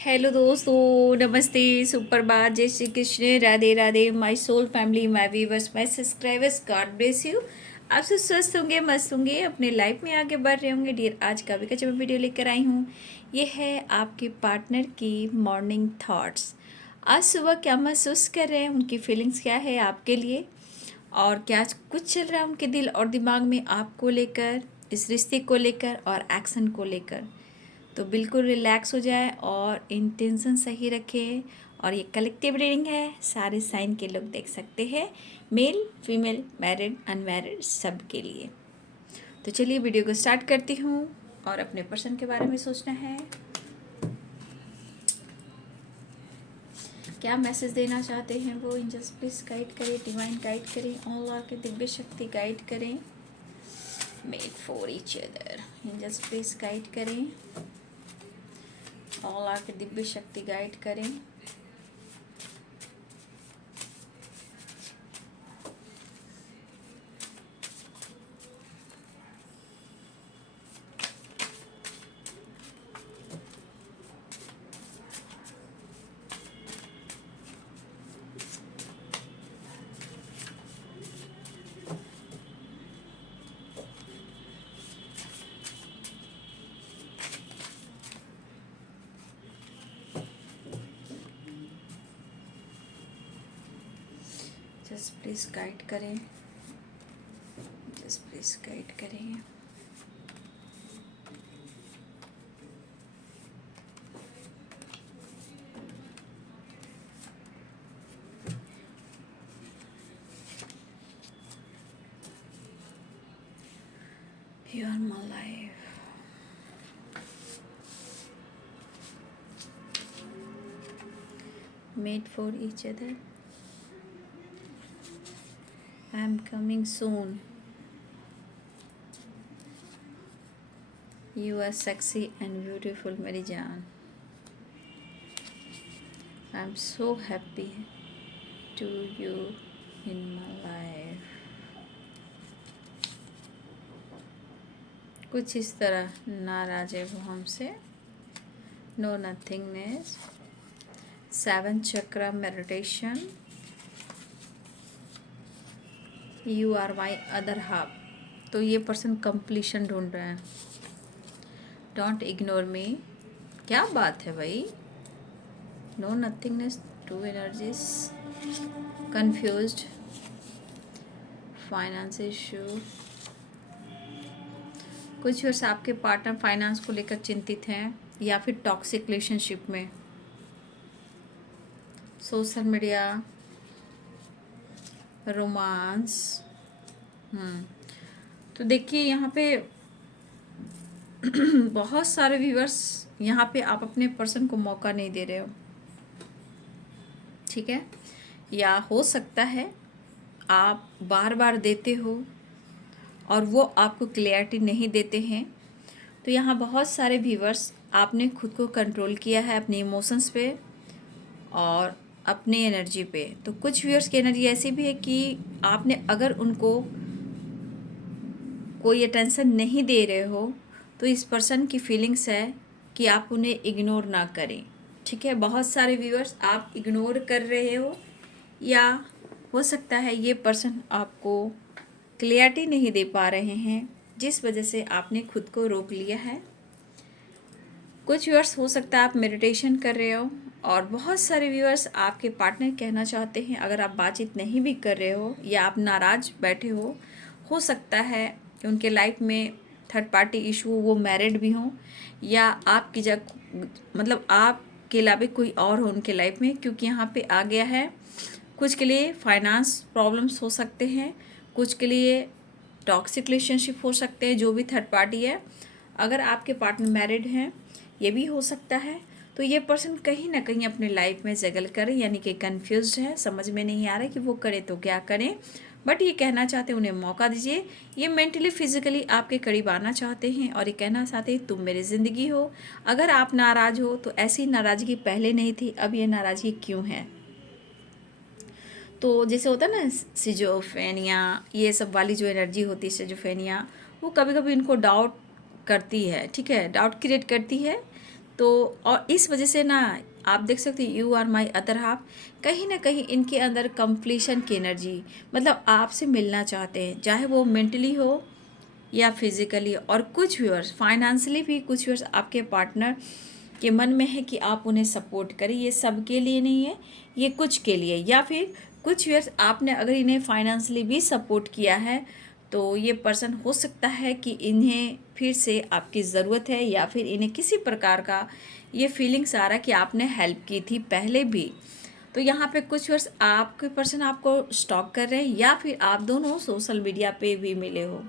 Hello दोस्तों, नमस्ते, सुप्रभात, जय Shri Krishna, Radhe Radhe, my soul family, my viewers, my subscribers, God bless you. आप सब स्वस्थ होंगे, मस्त होंगे, अपने लाइफ में आगे बढ़ रहे होंगे। डियर, आज का भी कच्चा मैं वीडियो लेकर आई हूँ। ये है आपके पार्टनर की मॉर्निंग थॉट्स। आज सुबह क्या महसूस कर रहे हैं, उनकी फीलिंग्स क्या है आपके लिए, और क्या कुछ चल रहा है उनके दिल और दिमाग में आपको लेकर, इस रिश्ते को लेकर और एक्शन को लेकर। तो बिल्कुल रिलैक्स हो जाए और इंटेंशन सही रखें। और ये कलेक्टिव रीडिंग है, सारे साइन के लोग देख सकते हैं, मेल फीमेल, मैरिड अनमैरिड, सब के लिए। तो चलिए वीडियो को स्टार्ट करती हूँ। और अपने पर्सन के बारे में सोचना है, क्या मैसेज देना चाहते हैं वो। एंजल्स प्लीज गाइड करें, डिवाइन गाइड करें, ऑल आर के दिव्य शक्ति गाइड करें। Made for each other, angels please guide करें, ऑल आर के दिव्य शक्ति गाइड करें। जस्ट प्लीज गाइड करें, जस्ट प्लीज गाइड करें। You are my life. Made for each other. I am coming soon. You are sexy and beautiful, मेरी जान. I am so happy to you in my life. कुछ इस तरह नाराज है वो हमसे. No nothingness. 7 chakra meditation. You are my other half. तो ये पर्सन कंप्लीशन ढूंढ रहे हैं. Don't ignore me. क्या बात है भाई. No nothingness, 2 energies, confused, finance issue. कुछ वर्ष आपके पार्टनर फाइनेंस को लेकर चिंतित हैं या फिर टॉक्सिक रिलेशनशिप में. Social media, romance. तो देखिए यहाँ पे बहुत सारे व्यूअर्स, यहाँ पे आप अपने पर्सन को मौका नहीं दे रहे हो, ठीक है. या हो सकता है आप बार बार देते हो और वो आपको क्लैरिटी नहीं देते हैं. तो यहाँ बहुत सारे व्यूअर्स, आपने खुद को कंट्रोल किया है अपने इमोशंस पे और अपने एनर्जी पे. तो कुछ व्यूअर्स की एनर्जी ऐसी भी है कि आपने अगर उनको कोई अटेंशन नहीं दे रहे हो तो इस पर्सन की फीलिंग्स है कि आप उन्हें इग्नोर ना करें, ठीक है. बहुत सारे व्यूअर्स आप इग्नोर कर रहे हो, या हो सकता है ये पर्सन आपको क्लियरिटी नहीं दे पा रहे हैं, जिस वजह से आपने खुद को रोक लिया है. कुछ व्यूअर्स हो सकता है आप मेडिटेशन कर रहे हो, और बहुत सारे व्यूअर्स आपके पार्टनर कहना चाहते हैं, अगर आप बातचीत नहीं भी कर रहे हो या आप नाराज़ बैठे हो सकता है कि उनके लाइफ में थर्ड पार्टी इशू, वो मैरिड भी हों या आपकी जगह, मतलब आपके अलावा कोई और हो उनके लाइफ में. क्योंकि यहाँ पे आ गया है, कुछ के लिए फाइनेंस प्रॉब्लम्स हो सकते हैं, कुछ के लिए टॉक्सिक रिलेशनशिप हो सकते हैं, जो भी थर्ड पार्टी है. अगर आपके पार्टनर मैरिड हैं, ये भी हो सकता है. तो ये पर्सन कहीं ना कहीं अपने लाइफ में जगल करे, यानी कि कंफ्यूज्ड है, समझ में नहीं आ रहा है कि वो करे तो क्या करें. बट ये कहना चाहते हैं उन्हें मौका दीजिए. ये मेंटली फिजिकली आपके करीब आना चाहते हैं और ये कहना चाहते हैं तुम मेरी ज़िंदगी हो. अगर आप नाराज़ हो तो ऐसी नाराज़गी पहले नहीं थी, अब ये नाराज़गी क्यों है. तो जैसे होता है ना सिजोफ्रेनिया, ये सब वाली जो एनर्जी होती है सिजोफ्रेनिया, वो कभी कभी इनको डाउट करती है, ठीक है, डाउट क्रिएट करती है. तो और इस वजह से ना आप देख सकते हो you are my other half, कहीं ना कहीं इनके अंदर कंप्लीशन की एनर्जी, मतलब आपसे मिलना चाहते हैं, चाहे वो मेंटली हो या फिजिकली। और कुछ व्यूअर्स फाइनेंशियली भी, कुछ व्यूअर्स आपके पार्टनर के मन में है कि आप उन्हें सपोर्ट करें। ये सबके लिए नहीं है, ये कुछ के लिए। या फिर कुछ व्यूअर्स आपने अगर इन्हें फाइनेंशियली भी सपोर्ट किया है तो ये पर्सन हो सकता है कि इन्हें फिर से आपकी ज़रूरत है, या फिर इन्हें किसी प्रकार का ये फीलिंग्स आ रहा है कि आपने हेल्प की थी पहले भी। तो यहाँ पे कुछ वर्ष आपके पर्सन आपको स्टॉक कर रहे हैं, या फिर आप दोनों सोशल मीडिया पे भी मिले हो,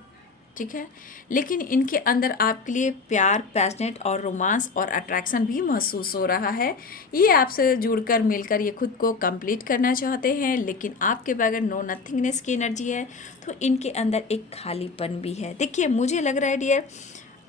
ठीक है। लेकिन इनके अंदर आपके लिए प्यार, पैशनेट और रोमांस और अट्रैक्शन भी महसूस हो रहा है। ये आपसे जुड़कर मिलकर ये खुद को कंप्लीट करना चाहते हैं, लेकिन आपके बगैर नो नथिंगनेस की एनर्जी है। तो इनके अंदर एक खालीपन भी है। देखिए मुझे लग रहा है डियर,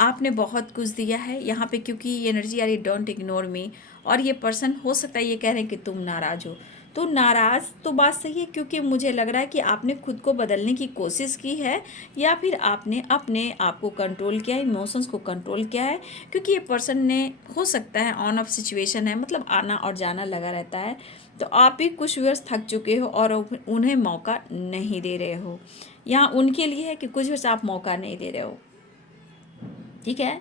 आपने बहुत कुछ दिया है यहाँ पे, क्योंकि ये एनर्जी आ रही डोंट इग्नोर मी। और ये पर्सन हो सकता है ये कह रहे हैं कि तुम नाराज़ हो। तो नाराज़ तो बात सही है, क्योंकि मुझे लग रहा है कि आपने खुद को बदलने की कोशिश की है, या फिर आपने अपने आप को कंट्रोल किया है, इमोशंस को कंट्रोल किया है। क्योंकि ये पर्सन ने हो सकता है ऑन ऑफ सिचुएशन है, मतलब आना और जाना लगा रहता है। तो आप भी कुछ व्यूअर्स थक चुके हो और उन्हें मौका नहीं दे रहे हो। यहाँ उनके लिए है कि कुछ व्यूअर्स आप मौका नहीं दे रहे हो, ठीक है।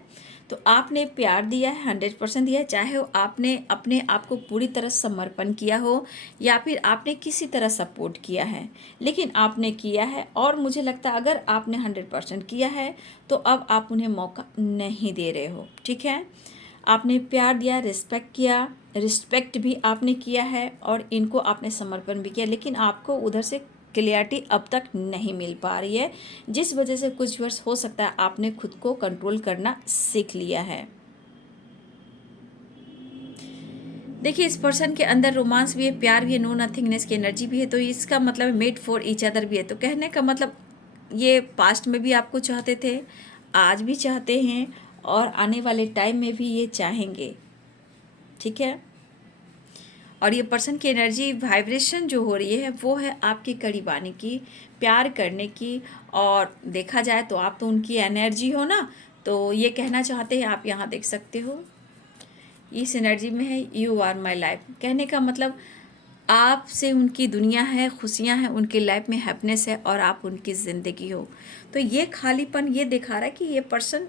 तो आपने प्यार दिया है, 100% दिया है, चाहे वो आपने अपने आप को पूरी तरह समर्पण किया हो या फिर आपने किसी तरह सपोर्ट किया है, लेकिन आपने किया है। और मुझे लगता है अगर आपने 100% किया है तो अब आप उन्हें मौका नहीं दे रहे हो, ठीक है। आपने प्यार दिया, रिस्पेक्ट किया, रिस्पेक्ट भी आपने किया है, और इनको आपने समर्पण भी किया, लेकिन आपको उधर से क्लियरिटी अब तक नहीं मिल पा रही है, जिस वजह से कुछ वर्ष हो सकता है आपने खुद को कंट्रोल करना सीख लिया है। देखिए इस पर्सन के अंदर रोमांस भी है, प्यार भी है, नो नथिंगनेस की एनर्जी भी है। तो इसका मतलब मेड फॉर ईच अदर भी है। तो कहने का मतलब ये पास्ट में भी आपको चाहते थे, आज भी चाहते हैं, और आने वाले टाइम में भी ये चाहेंगे, ठीक है। और ये पर्सन की एनर्जी वाइब्रेशन जो हो रही है वो है आपकी करीब आने की, प्यार करने की। और देखा जाए तो आप तो उनकी एनर्जी हो ना, तो ये कहना चाहते हैं, आप यहाँ देख सकते हो इस एनर्जी में है यू आर माई लाइफ। कहने का मतलब आपसे उनकी दुनिया है, खुशियाँ हैं, उनकी लाइफ में हैप्पीनेस है, और आप उनकी ज़िंदगी हो। तो ये खालीपन ये दिखा रहा है कि ये पर्सन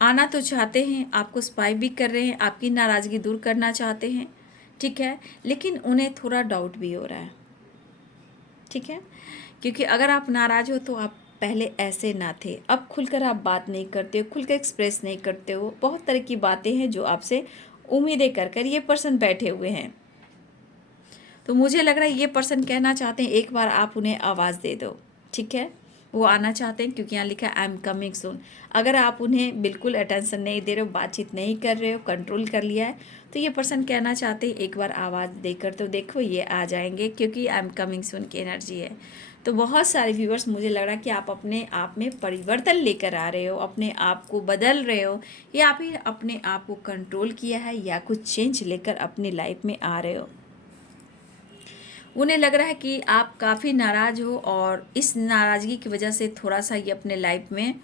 आना तो चाहते हैं, आपको स्पाई भी कर रहे हैं, आपकी नाराज़गी दूर करना चाहते हैं, ठीक है। लेकिन उन्हें थोड़ा डाउट भी हो रहा है, ठीक है। क्योंकि अगर आप नाराज़ हो तो आप पहले ऐसे ना थे, अब खुलकर आप बात नहीं करते हो, खुलकर एक्सप्रेस नहीं करते हो। बहुत तरह की बातें हैं जो आपसे उम्मीदें कर कर ये पर्सन बैठे हुए हैं। तो मुझे लग रहा है ये पर्सन कहना चाहते हैं एक बार आप उन्हें आवाज़ दे दो, ठीक है। वो आना चाहते हैं क्योंकि यहाँ लिखा है आई एम कमिंग सून। अगर आप उन्हें बिल्कुल अटेंशन नहीं दे रहे हो, बातचीत नहीं कर रहे हो, कंट्रोल कर लिया है, तो ये पर्सन कहना चाहते हैं एक बार आवाज़ देकर तो देखो, ये आ जाएंगे, क्योंकि आई एम कमिंग सून की एनर्जी है। तो बहुत सारे व्यूअर्स मुझे लग रहा है कि आप अपने आप में परिवर्तन लेकर आ रहे हो, अपने आप को बदल रहे हो, या फिर अपने आप को कंट्रोल किया है, या कुछ चेंज लेकर अपनी लाइफ में आ रहे हो। उन्हें लग रहा है कि आप काफ़ी नाराज़ हो, और इस नाराज़गी की वजह से थोड़ा सा ये अपने लाइफ में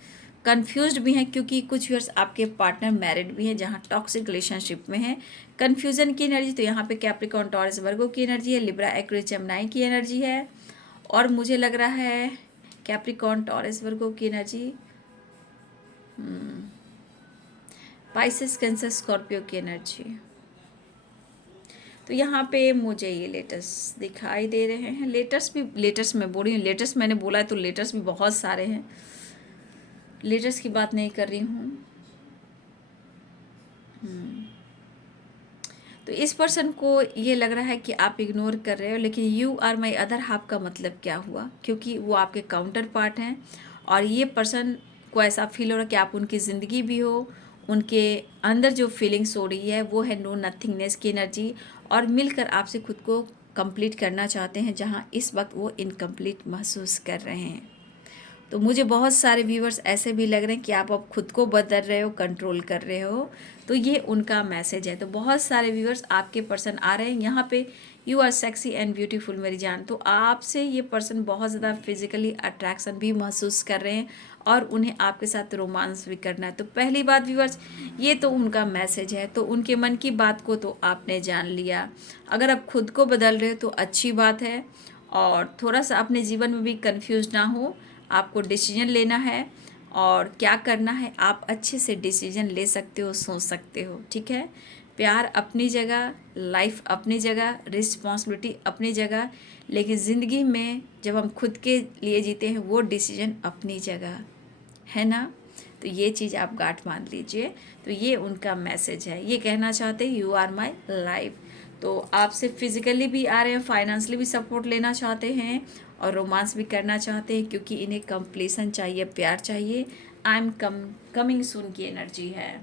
कंफ्यूज्ड भी हैं, क्योंकि कुछ ईयर्स आपके पार्टनर मैरिड भी हैं जहाँ टॉक्सिक रिलेशनशिप में है। कन्फ्यूज़न की एनर्जी तो यहाँ पे कैप्रिकॉर्न, टॉरस, वर्गो की एनर्जी है, लिब्रा, एक्वेरियस, जेमिनी की एनर्जी है, और मुझे लग रहा है कैप्रिकॉर्न, टॉरस, वर्गो की एनर्जी, पाइसेस, कैंसर, स्कॉर्पियो की एनर्जी। तो यहाँ पे मुझे ये लेटर्स दिखाई दे रहे हैं। लेटर्स मैं बोल रही हूँ, लेटर्स मैंने बोला है तो लेटर्स भी बहुत सारे हैं, लेटर्स की बात नहीं कर रही हूँ। तो इस पर्सन को ये लग रहा है कि आप इग्नोर कर रहे हो, लेकिन you are my other half का मतलब क्या हुआ, क्योंकि वो आपके काउंटर पार्ट हैं, और ये पर्सन को ऐसा फील हो रहा है कि आप उनकी ज़िंदगी भी हो। उनके अंदर जो फीलिंग्स हो रही है वो है नो नथिंगनेस की एनर्जी, और मिलकर आपसे खुद को कंप्लीट करना चाहते हैं जहाँ इस वक्त वो इनकम्प्लीट महसूस कर रहे हैं। तो मुझे बहुत सारे व्यूवर्स ऐसे भी लग रहे हैं कि आप अब खुद को बदल रहे हो, कंट्रोल कर रहे हो। तो ये उनका मैसेज है। तो बहुत सारे व्यूअर्स आपके पर्सन आ रहे हैं यहाँ पे। You are sexy and beautiful मेरी जान। तो आपसे ये पर्सन बहुत ज़्यादा फिजिकली अट्रैक्शन भी महसूस कर रहे हैं और उन्हें आपके साथ रोमांस भी करना है। तो पहली बात व्यूअर्स, ये तो उनका मैसेज है। तो उनके मन की बात को तो आपने जान लिया। अगर आप खुद को बदल रहे हो तो अच्छी बात है, और थोड़ा सा अपने जीवन में भी कंफ्यूज ना हो। आपको डिसीजन लेना है और क्या करना है, आप अच्छे से डिसीजन ले सकते हो, सोच सकते हो, ठीक है। प्यार अपनी जगह, लाइफ अपनी जगह, रिस्पॉन्सिबिलिटी अपनी जगह, लेकिन ज़िंदगी में जब हम खुद के लिए जीते हैं वो डिसीजन अपनी जगह है ना। तो ये चीज़ आप गांठ मान लीजिए। तो ये उनका मैसेज है। ये कहना चाहते हैं यू आर माई लाइफ। तो आपसे फिजिकली भी आ रहे हैं, फाइनेंशियली भी सपोर्ट लेना चाहते हैं और रोमांस भी करना चाहते हैं, क्योंकि इन्हें कंप्लीसन चाहिए, प्यार चाहिए। आई एम कमिंग सून की एनर्जी है,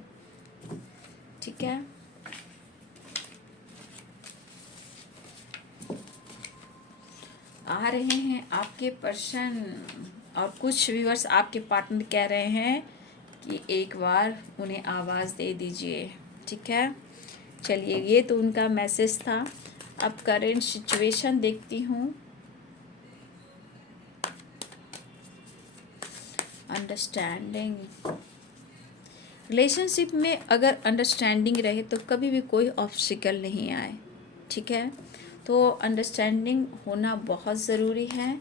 ठीक है। आ रहे हैं आपके पर्सन, और कुछ व्यूअर्स आपके पार्टनर कह रहे हैं कि एक बार उन्हें आवाज़ दे दीजिए, ठीक है। चलिए, ये तो उनका मैसेज था। अब करेंट सिचुएशन देखती हूँ। अंडरस्टैंडिंग, रिलेशनशिप में अगर अंडरस्टैंडिंग रहे तो कभी भी कोई ऑब्स्टिकल नहीं आए, ठीक है। तो अंडरस्टैंडिंग होना बहुत ज़रूरी है।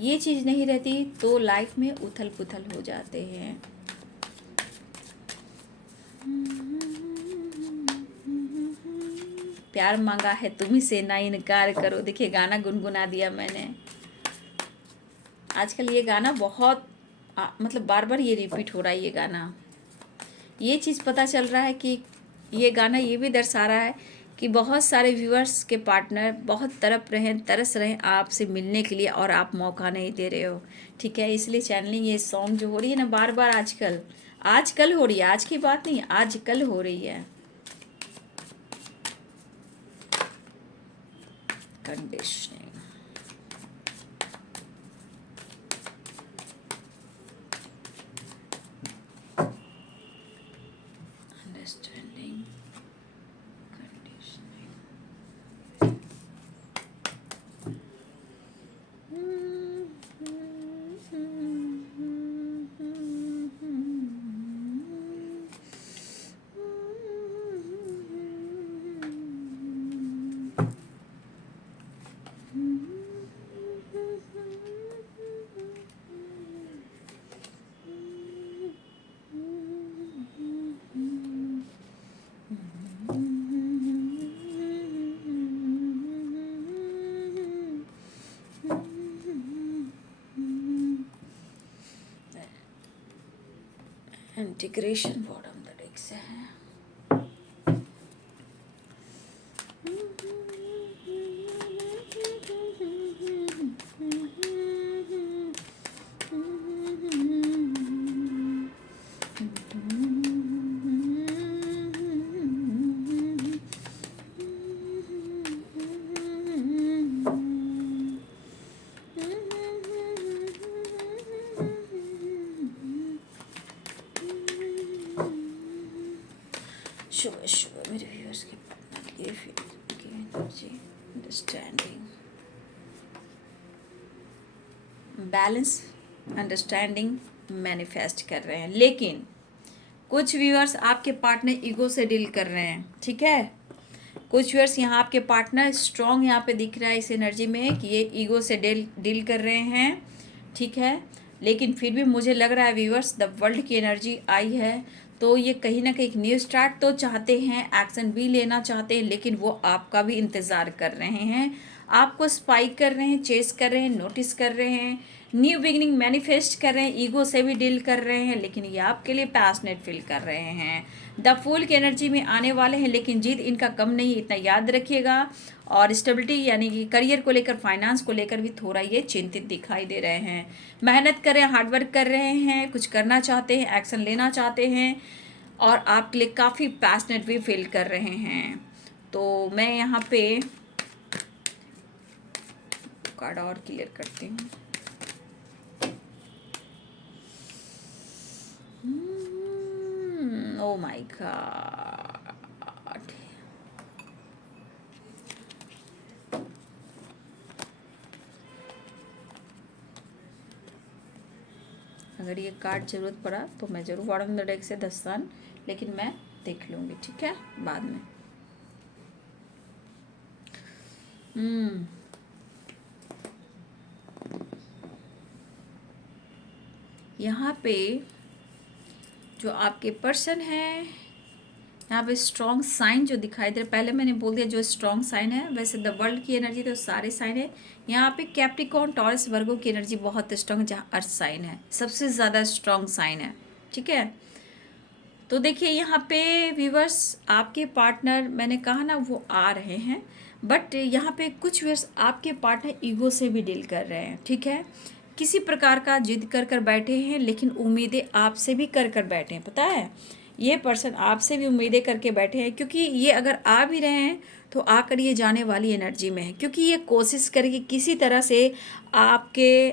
ये चीज़ नहीं रहती तो लाइफ में उथल पुथल हो जाते हैं। प्यार मांगा है तुम्ही से ना इनकार करो। देखिए, गाना गुनगुना दिया मैंने। आजकल ये गाना बहुत मतलब बार बार ये रिपीट हो रहा है ये गाना। ये चीज़ पता चल रहा है कि ये गाना ये भी दर्शा रहा है कि बहुत सारे व्यूअर्स के पार्टनर बहुत तरस रहे हैं आपसे मिलने के लिए, और आप मौका नहीं दे रहे हो, ठीक है। इसलिए चैनलिंग ये सॉन्ग जो हो रही है ना बार बार आजकल हो रही है। आज की बात नहीं, आजकल हो रही है। Conditioning, understanding, conditioning. Integration bottom the deck से है। शुभ मेरे व्यूअर्स के पार्टनर ये फील की energy, understanding, balance, understanding manifest कर रहे हैं। लेकिन कुछ व्यूअर्स आपके पार्टनर ईगो से डील कर रहे हैं, ठीक है। कुछ व्यूअर्स यहाँ आपके पार्टनर स्ट्रॉन्ग यहाँ पे दिख रहा है इस एनर्जी में कि ये ईगो से डील कर रहे हैं, ठीक है। लेकिन फिर भी मुझे लग रहा है व्यूअर्स द वर्ल्ड की एनर्जी आई है, तो ये कहीं ना कहीं न्यू स्टार्ट तो चाहते हैं, एक्शन भी लेना चाहते हैं, लेकिन वो आपका भी इंतज़ार कर रहे हैं, आपको स्पाइक कर रहे हैं, चेस कर रहे हैं, नोटिस कर रहे हैं, न्यू बिगनिंग मैनिफेस्ट कर रहे हैं, ईगो से भी डील कर रहे हैं, लेकिन ये आपके लिए पैशनेट फील कर रहे हैं। द फूल की एनर्जी में आने वाले हैं, लेकिन जिद इनका कम नहीं, इतना याद रखिएगा। और स्टेबिलिटी यानी कि करियर को लेकर, फाइनेंस को लेकर भी थोड़ा ये चिंतित दिखाई दे रहे हैं। मेहनत कर रहे हैं, हार्डवर्क कर रहे हैं, कुछ करना चाहते हैं, एक्शन लेना चाहते हैं, और आपके लिए काफ़ी पैशनेट भी फील कर रहे हैं। तो मैं यहाँ पे कार्ड और क्लियर करती हूँ। ओ माय गॉड, अगर ये कार्ड ज़रूरत पड़ा तो मैं ज़रूर बॉटम द डेक से दस्तान, लेकिन मैं देख लूँगी, ठीक है, बाद में। यहाँ पे जो आपके पर्सन है, यहाँ पे स्ट्रॉन्ग साइन जो दिखाई दे रहा है, पहले मैंने बोल दिया जो स्ट्रॉन्ग साइन है, वैसे द वर्ल्ड की एनर्जी तो सारे साइन है। यहाँ पे कैप्रिकॉर्न, टॉरस, वर्गो की एनर्जी बहुत स्ट्रॉन्ग है, जहाँ अर्थ साइन है सबसे ज़्यादा स्ट्रॉन्ग साइन है, ठीक है। तो देखिए यहाँ पे व्यूअर्स, आपके पार्टनर मैंने कहा ना वो आ रहे हैं, बट यहाँ पे कुछ व्यूअर्स आपके पार्टनर ईगो से भी डील कर रहे हैं, ठीक है। किसी प्रकार का जिद कर कर बैठे हैं, लेकिन उम्मीदें आपसे भी कर कर बैठे हैं, पता है। ये पर्सन आपसे भी उम्मीदें करके बैठे हैं, क्योंकि ये अगर आ भी रहे हैं तो आकर ये जाने वाली एनर्जी में है, क्योंकि ये कोशिश करेगी किसी तरह से आपके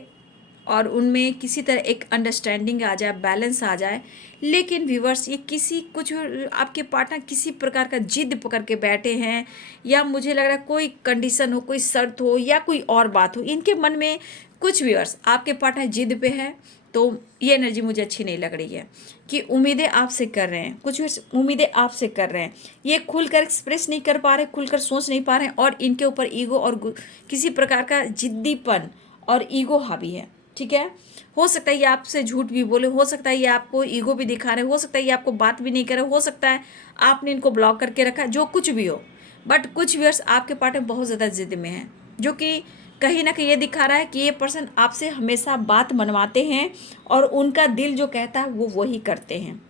और उनमें किसी तरह एक अंडरस्टैंडिंग आ जाए, बैलेंस आ जाए। लेकिन व्यूवर्स, ये कुछ आपके पार्टनर किसी प्रकार का जिद पकड़ के बैठे हैं, या मुझे लग रहा है कोई कंडीशन हो, कोई शर्त हो, या कोई और बात हो इनके मन में। कुछ व्यूवर्स आपके पार्टनर जिद पे है, तो ये एनर्जी मुझे अच्छी नहीं लग रही है कि उम्मीदें आपसे कर रहे हैं, कुछ व्यूअर्स उम्मीदें आपसे कर रहे हैं, ये खुलकर एक्सप्रेस नहीं कर पा रहे, खुलकर सोच नहीं पा रहे हैं, और इनके ऊपर ईगो और किसी प्रकार का जिद्दीपन और ईगो हावी है, ठीक है। हो सकता है ये आपसे झूठ भी बोले, हो सकता है ये आपको ईगो भी दिखा रहे, हो सकता है ये आपको बात भी नहीं करे, हो सकता है आपने इनको ब्लॉक करके रखा, जो कुछ भी हो। बट कुछ व्यूअर्स आपके पार्टनर बहुत ज़्यादा जिद में है, जो कि कहीं ना कहीं ये दिखा रहा है कि ये पर्सन आपसे हमेशा बात मनवाते हैं, और उनका दिल जो कहता है वो वही करते हैं,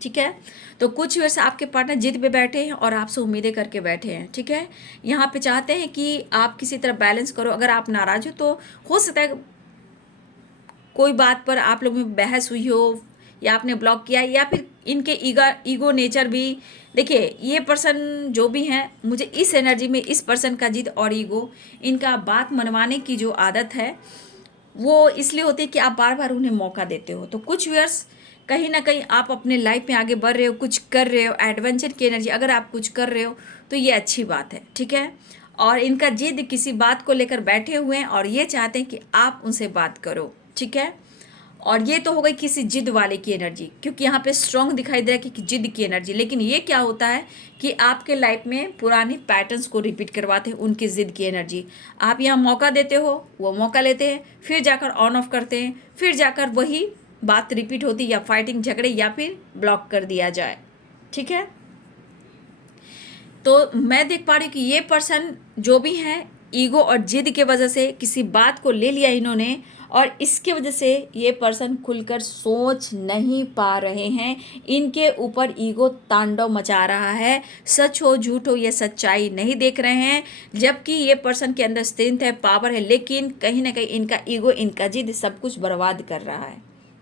ठीक है। तो कुछ व्यूअर्स आपके पार्टनर जिद पे बैठे हैं और आपसे उम्मीदें करके बैठे हैं, ठीक है। यहाँ पे चाहते हैं कि आप किसी तरह बैलेंस करो। अगर आप नाराज हो सकता है कोई बात पर आप लोगों में बहस हुई हो, या आपने ब्लॉक किया, या फिर इनके ईगो नेचर भी। देखिए ये पर्सन जो भी हैं, मुझे इस एनर्जी में इस पर्सन का जिद और ईगो, इनका बात मनवाने की जो आदत है वो इसलिए होती है कि आप बार बार उन्हें मौका देते हो। तो कुछ व्यूअर्स कहीं ना कहीं आप अपने लाइफ में आगे बढ़ रहे हो, कुछ कर रहे हो, एडवेंचर की एनर्जी, अगर आप कुछ कर रहे हो तो ये अच्छी बात है, ठीक है। और इनका जिद किसी बात को लेकर बैठे हुए हैं, और ये चाहते हैं कि आप उनसे बात करो, ठीक है। और ये तो हो गई किसी जिद वाले की एनर्जी, क्योंकि यहाँ पे स्ट्रॉन्ग दिखाई दे रहा है कि जिद की एनर्जी। लेकिन ये क्या होता है कि आपके लाइफ में पुरानी पैटर्न्स को रिपीट करवाते हैं उनकी जिद की एनर्जी। आप यहाँ मौका देते हो, वो मौका लेते हैं, फिर जाकर ऑन ऑफ करते हैं, फिर जाकर वही बात रिपीट होती, या फाइटिंग, झगड़े, या फिर ब्लॉक कर दिया जाए, ठीक है। तो मैं देख पा रही हूँ कि ये पर्सन जो भी हैं, ईगो और जिद के वजह से किसी बात को ले लिया इन्होंने, और इसके वजह से ये पर्सन खुलकर सोच नहीं पा रहे हैं। इनके ऊपर ईगो तांडव मचा रहा है, सच हो झूठ हो ये सच्चाई नहीं देख रहे हैं, जबकि ये पर्सन के अंदर स्ट्रेंथ है, पावर है, लेकिन कहीं ना कहीं इनका ईगो, इनका जिद सब कुछ बर्बाद कर रहा है,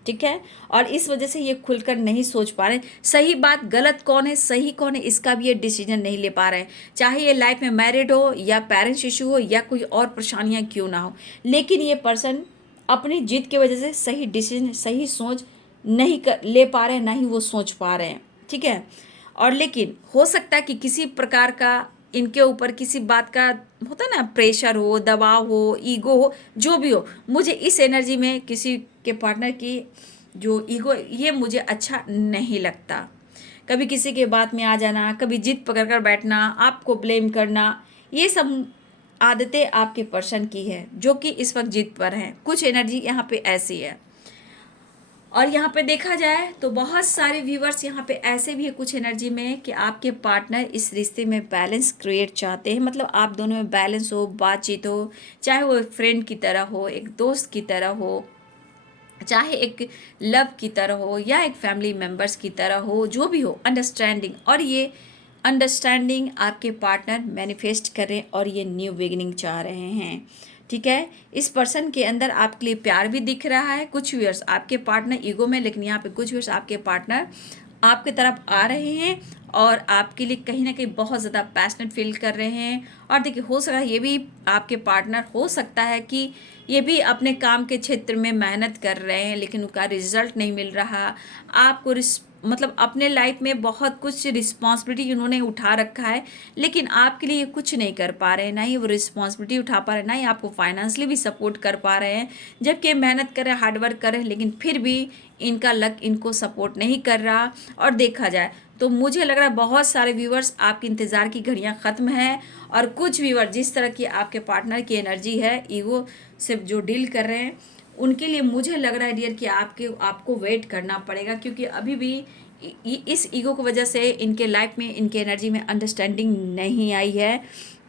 ठीक है। और इस वजह से ये खुलकर नहीं सोच पा रहे सही बात गलत कौन है, सही कौन है, इसका भी ये डिसीजन नहीं ले पा रहे हैं। चाहे ये लाइफ में मैरिड हो, या पेरेंट्स इशू हो, या कोई और परेशानियां क्यों ना हो, लेकिन ये पर्सन अपनी जिद की वजह से सही डिसीजन, सही सोच नहीं ले पा रहे हैं, ना ही वो सोच पा रहे हैं, ठीक है। और लेकिन हो सकता है कि किसी प्रकार का इनके ऊपर किसी बात का होता है ना, प्रेशर हो, दबाव हो, ईगो हो, जो भी हो, मुझे इस एनर्जी में किसी के पार्टनर की जो ईगो, ये मुझे अच्छा नहीं लगता। कभी किसी के बात में आ जाना, कभी जिद पकड़ कर बैठना, आपको ब्लेम करना, ये सब आदतें आपके पर्सन की है, जो कि इस वक्त जिद पर हैं। कुछ एनर्जी यहाँ पे ऐसी है। और यहाँ पे देखा जाए तो बहुत सारे व्यूवर्स यहाँ पे ऐसे भी है कुछ एनर्जी में कि आपके पार्टनर इस रिश्ते में बैलेंस क्रिएट चाहते हैं, मतलब आप दोनों में बैलेंस हो, बातचीत हो, चाहे वो एक फ्रेंड की तरह हो, एक दोस्त की तरह हो, चाहे एक लव की तरह हो, या एक फैमिली मेम्बर्स की तरह हो, जो भी हो, अंडरस्टैंडिंग। और ये अंडरस्टैंडिंग आपके पार्टनर मैनिफेस्ट करें, और ये न्यू बिगिनिंग चाह रहे हैं, ठीक है। इस पर्सन के अंदर आपके लिए प्यार भी दिख रहा है। कुछ व्यूअर्स आपके पार्टनर ईगो में, लेकिन यहाँ पे कुछ व्यूअर्स आपके पार्टनर आपके तरफ आ रहे हैं, और आपके लिए कहीं ना कहीं बहुत ज़्यादा पैशनेट फील कर रहे हैं। और देखिए हो सकता है ये भी आपके पार्टनर, हो सकता है कि ये भी अपने काम के क्षेत्र में मेहनत कर रहे हैं, लेकिन उनका रिजल्ट नहीं मिल रहा। आपको मतलब अपने लाइफ में बहुत कुछ रिस्पॉन्सिबिलिटी उन्होंने उठा रखा है, लेकिन आपके लिए कुछ नहीं कर पा रहे हैं, ना ही वो रिस्पॉन्सिबिलिटी उठा पा रहे हैं, ना ही आपको फाइनेंशियली भी सपोर्ट कर पा रहे हैं। जबकि मेहनत कर रहे हैं, हार्डवर्क कर रहे हैं, लेकिन फिर भी इनका लक इनको सपोर्ट नहीं कर रहा। और देखा जाए तो मुझे लग रहा है बहुत सारे व्यूवर्स आपके इंतज़ार की घड़ियां ख़त्म है। और कुछ व्यूवर जिस तरह की आपके पार्टनर की एनर्जी है, ईगो से जो डील कर रहे हैं, उनके लिए मुझे लग रहा है डियर कि आपको वेट करना पड़ेगा, क्योंकि अभी भी इस ईगो की वजह से इनके लाइफ में, इनके एनर्जी में अंडरस्टैंडिंग नहीं आई है।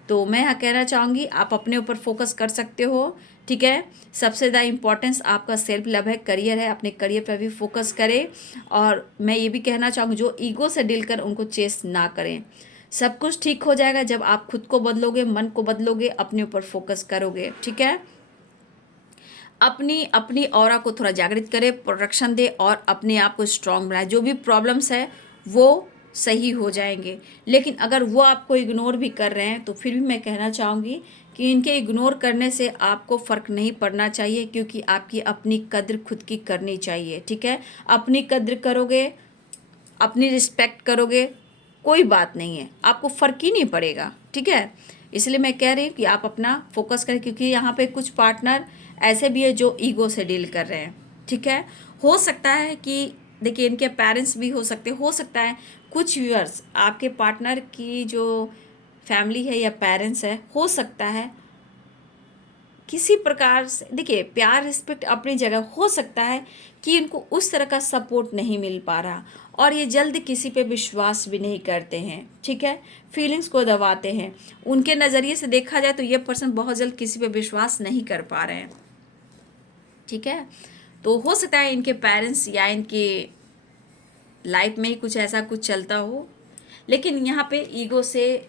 तो मैं यहाँ कहना चाहूँगी आप अपने ऊपर फोकस कर सकते हो, ठीक है। सबसे ज़्यादा इम्पोर्टेंस आपका सेल्फ लव है, करियर है, अपने करियर पर भी फोकस करें। और मैं ये भी कहना चाहूँगी जो ईगो से डील कर उनको चेस ना करें। सब कुछ ठीक हो जाएगा जब आप खुद को बदलोगे, मन को बदलोगे, अपने ऊपर फोकस करोगे, ठीक है। अपनी अपनी ऑरा को थोड़ा जागृत करें, प्रोटेक्शन दे और अपने आप को स्ट्रांग बनाए। जो भी प्रॉब्लम्स है वो सही हो जाएंगे। लेकिन अगर वो आपको इग्नोर भी कर रहे हैं तो फिर भी मैं कहना चाहूँगी कि इनके इग्नोर करने से आपको फ़र्क नहीं पड़ना चाहिए, क्योंकि आपकी अपनी कद्र खुद की करनी चाहिए, ठीक है। अपनी कद्र करोगे, अपनी रिस्पेक्ट करोगे, कोई बात नहीं है, आपको फ़र्क ही नहीं पड़ेगा, ठीक है। इसलिए मैं कह रही हूँ कि आप अपना फोकस करें, क्योंकि यहाँ पे कुछ पार्टनर ऐसे भी है जो ईगो से डील कर रहे हैं, ठीक है। हो सकता है कि देखिए इनके पेरेंट्स भी हो सकता है कुछ व्यूअर्स आपके पार्टनर की जो फैमिली है या पेरेंट्स है, हो सकता है किसी प्रकार से, देखिए प्यार रिस्पेक्ट अपनी जगह, हो सकता है कि इनको उस तरह का सपोर्ट नहीं मिल पा रहा और ये जल्द किसी पे विश्वास भी नहीं करते हैं, ठीक है। फीलिंग्स को दबाते हैं। उनके नज़रिए से देखा जाए तो ये पर्सन बहुत जल्द किसी पे विश्वास नहीं कर पा रहे हैं, ठीक है। तो हो सकता है इनके पेरेंट्स या इनके लाइफ में ही कुछ ऐसा कुछ चलता हो, लेकिन यहाँ पे ईगो से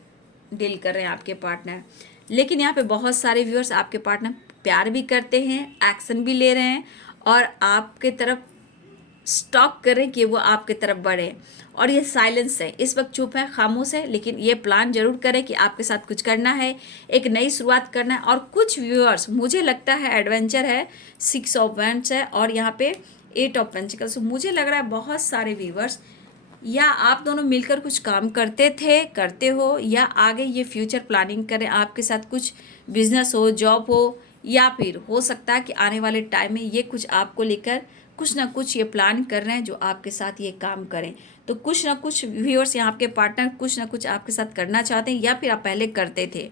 डील कर रहे हैं आपके पार्टनर। लेकिन यहाँ पे बहुत सारे व्यूअर्स आपके पार्टनर प्यार भी करते हैं, एक्शन भी ले रहे हैं और आपके तरफ स्टॉक कर रहे हैं कि वो आपके तरफ बढ़े। और ये साइलेंस है, इस वक्त चुप है, खामोश है, लेकिन ये प्लान जरूर करें कि आपके साथ कुछ करना है, एक नई शुरुआत करना है। और कुछ व्यूअर्स मुझे लगता है एडवेंचर है, 6 ऑफ वैंड्स है और यहाँ पे 8 ऑफ पेंटिकल्स। मुझे लग रहा है बहुत सारे व्यूअर्स या आप दोनों मिलकर कुछ काम करते थे, करते हो, या आगे ये फ्यूचर प्लानिंग करें, आपके साथ कुछ बिजनेस हो, जॉब हो, या फिर हो सकता है कि आने वाले टाइम में ये कुछ आपको लेकर कुछ ना कुछ ये प्लान कर रहे हैं जो आपके साथ ये काम करें। तो कुछ ना कुछ व्यूअर्स यहाँ आपके पार्टनर कुछ ना कुछ आपके साथ करना चाहते हैं, या फिर आप पहले करते थे।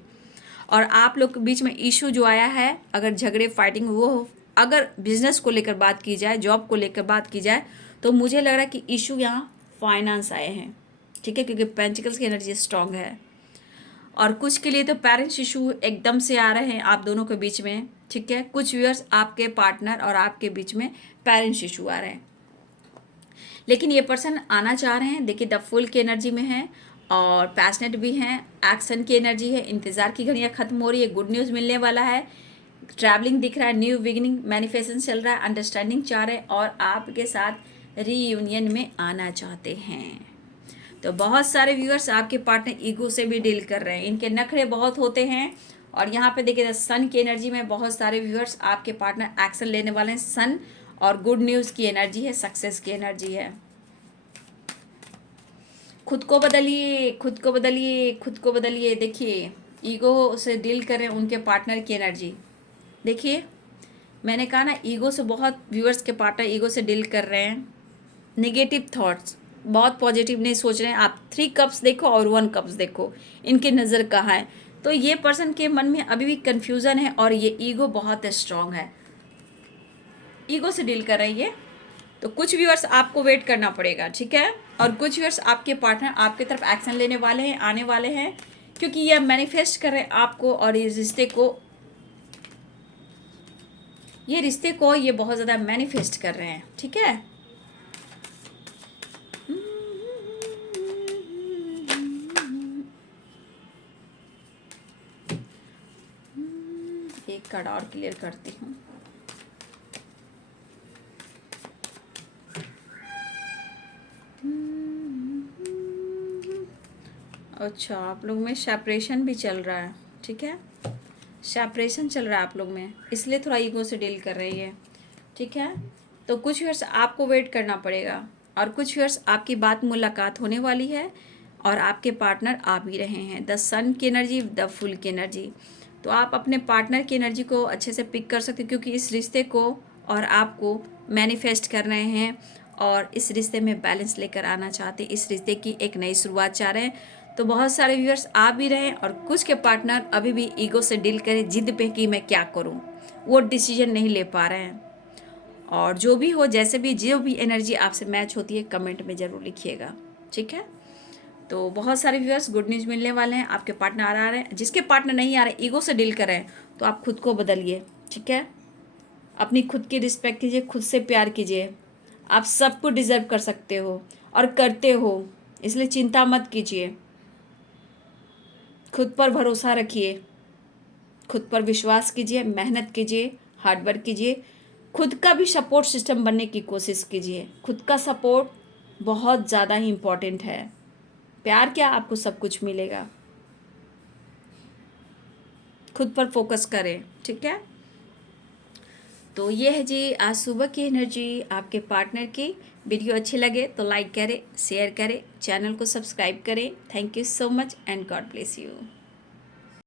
और आप लोग के बीच में इशू जो आया है, अगर झगड़े फाइटिंग वो, अगर बिजनेस को लेकर बात की जाए, जॉब को लेकर बात की जाए, तो मुझे लग रहा है कि इशू यहाँ फाइनेंस आए हैं, ठीक है, क्योंकि पेंटिकल्स की एनर्जी स्ट्रांग है। और कुछ के लिए तो पेरेंट्स इशू एकदम से आ रहे हैं आप दोनों के बीच में, ठीक है। कुछ व्यूअर्स आपके पार्टनर और आपके बीच में पेरेंट्स इशू आ रहे हैं, लेकिन ये पर्सन आना चाह रहे हैं। देखिए द फुल की एनर्जी में है और पैशनेट भी हैं, एक्शन की एनर्जी है, इंतज़ार की घड़ियाँ खत्म हो रही है, गुड न्यूज़ मिलने वाला है, ट्रैवलिंग दिख रहा है, न्यू बिगिनिंग, मैनिफेस्टेशन चल रहा है, अंडरस्टैंडिंग चाह रहे हैं और आपके साथ रीयूनियन में आना चाहते हैं। तो बहुत सारे व्यूअर्स आपके पार्टनर ईगो से भी डील कर रहे हैं, इनके नखरे बहुत होते हैं। और यहाँ पे देखिए सन की एनर्जी में बहुत सारे व्यूअर्स आपके पार्टनर एक्शन लेने वाले हैं, सन और गुड न्यूज़ की एनर्जी है, सक्सेस की एनर्जी है। खुद को बदलिए, खुद को बदलिए, खुद को बदलिए। देखिए ईगो से डील कर रहे हैं उनके पार्टनर की एनर्जी। देखिए मैंने कहा ना, ईगो से बहुत व्यूअर्स के पार्टनर ईगो से डील कर रहे हैं। नेगेटिव थॉट्स, बहुत पॉजिटिव नहीं सोच रहे हैं। आप 3 कप्स देखो और 1 कप्स देखो, इनकी नज़र कहाँ है। तो ये पर्सन के मन में अभी भी कन्फ्यूज़न है और ये ईगो बहुत स्ट्रांग है, ईगो से डील कर रही है। तो कुछ व्यूअर्स आपको वेट करना पड़ेगा, ठीक है। और कुछ व्यूअर्स आपके पार्टनर आपके तरफ एक्शन लेने वाले हैं, आने वाले हैं, क्योंकि ये मैनिफेस्ट कर रहे हैं आपको और इस रिश्ते को, ये रिश्ते को ये बहुत ज़्यादा मैनिफेस्ट कर रहे हैं, ठीक है। एक कार्ड और क्लियर करती हूँ। अच्छा, आप लोग में सेपरेशन भी चल रहा है, ठीक है, सेपरेशन चल रहा है आप लोग में, इसलिए थोड़ा ईगो से डील कर रही है, ठीक है। तो कुछ व्यूअर्स आपको वेट करना पड़ेगा, और कुछ व्यूअर्स आपकी बात मुलाकात होने वाली है और आपके पार्टनर आ भी रहे हैं। द सन की एनर्जी, द फुल की एनर्जी। तो आप अपने पार्टनर की एनर्जी को अच्छे से पिक कर सकते हो, क्योंकि इस रिश्ते को और आपको मैनिफेस्ट कर रहे हैं और इस रिश्ते में बैलेंस लेकर आना चाहते हैं, इस रिश्ते की एक नई शुरुआत चाह रहे हैं। तो बहुत सारे व्यूअर्स आ भी रहे हैं और कुछ के पार्टनर अभी भी ईगो से डील करें, जिद पे कि मैं क्या करूं, वो डिसीजन नहीं ले पा रहे हैं। और जो भी हो, जैसे भी जो भी एनर्जी आपसे मैच होती है कमेंट में ज़रूर लिखिएगा, ठीक है। तो बहुत सारे व्यूअर्स गुड न्यूज़ मिलने वाले हैं, आपके पार्टनर आ रहे हैं। जिसके पार्टनर नहीं आ रहे, ईगो से डील कर रहे हैं, तो आप खुद को बदलिए, ठीक है। अपनी खुद की रिस्पेक्ट कीजिए, खुद से प्यार कीजिए। आप सबको डिज़र्व कर सकते हो और करते हो, इसलिए चिंता मत कीजिए। खुद पर भरोसा रखिए, खुद पर विश्वास कीजिए, मेहनत कीजिए, हार्डवर्क कीजिए, खुद का भी सपोर्ट सिस्टम बनने की कोशिश कीजिए। खुद का सपोर्ट बहुत ज़्यादा ही इम्पोर्टेंट है। प्यार क्या, आपको सब कुछ मिलेगा। खुद पर फोकस करें, ठीक है। तो ये है जी आज सुबह की एनर्जी आपके पार्टनर की। वीडियो अच्छी लगे तो लाइक करें, शेयर करें, चैनल को सब्सक्राइब करें। Thank you so much and God bless you.